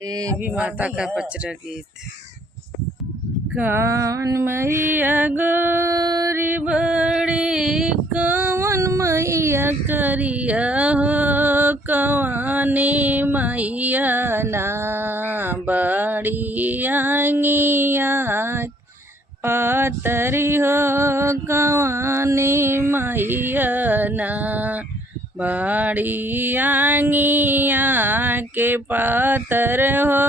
देवी माता का पचरा गीत। कौन मैया गोरी बड़ी, कौन मैया करिया हो, कौने मैया ना बड़ी आंगिया पातरी हो, कौने मैया ना बड़ी आंगिया के पातर हो,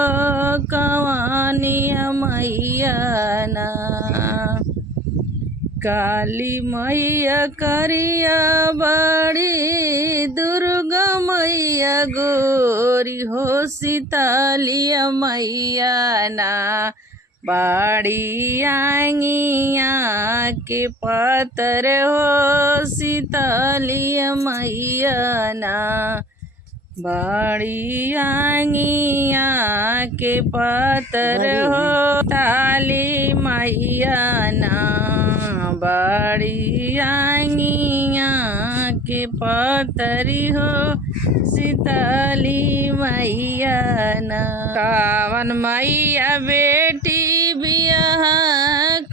कवानिया मैया ना। काली मैया करिया बड़ी, दुर्गा मैया गोरी हो, सीतालिया मैया ना बाड़ी आंगिया के पातर हो, सीतालिया मैया ना बाड़ी आंगिया के पातर हो, ताली मैया ना बाड़ी आंगिया के पातरी हो, सीताली मैया ना। कावन मैया बेटी बियाह,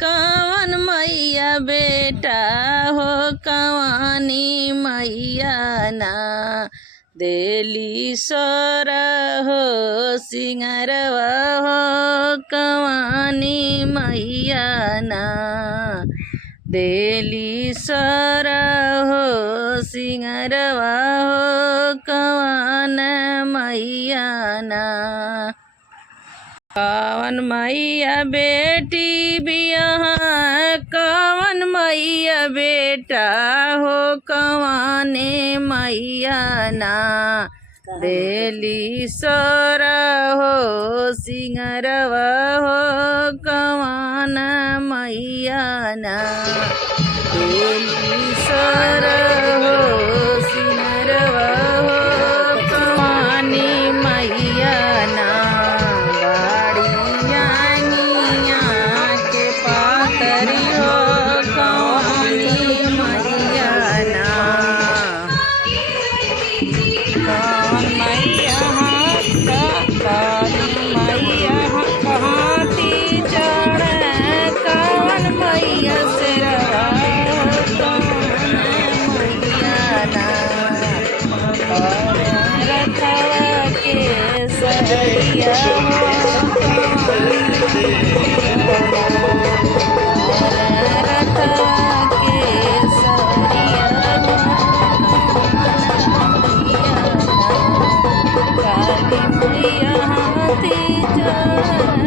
कावन मैया बेटा हो, कवानी मैया ना देली सोरा हो, सिंगारवा हो, कवानी मैया ना देली सोरा हो, सिंगारवा हो, कवान मैया ना। कवन मैया बेटी बियाह, कवन मैया बेटा हो, कवाने मैया ना देली सोरा हो, सिंगरवा हो, कवान मैया ना देली सोरा हो, सिंगरवा हो, कवानी मैया ना पातरी हो, कवानी मैया ना। कौन मैया काली मैया कहाती चढ़े, कौन मैया सिरवा, कौन मैया ना रथवा के सरिया हो, काली मैया हाथी चढ़े।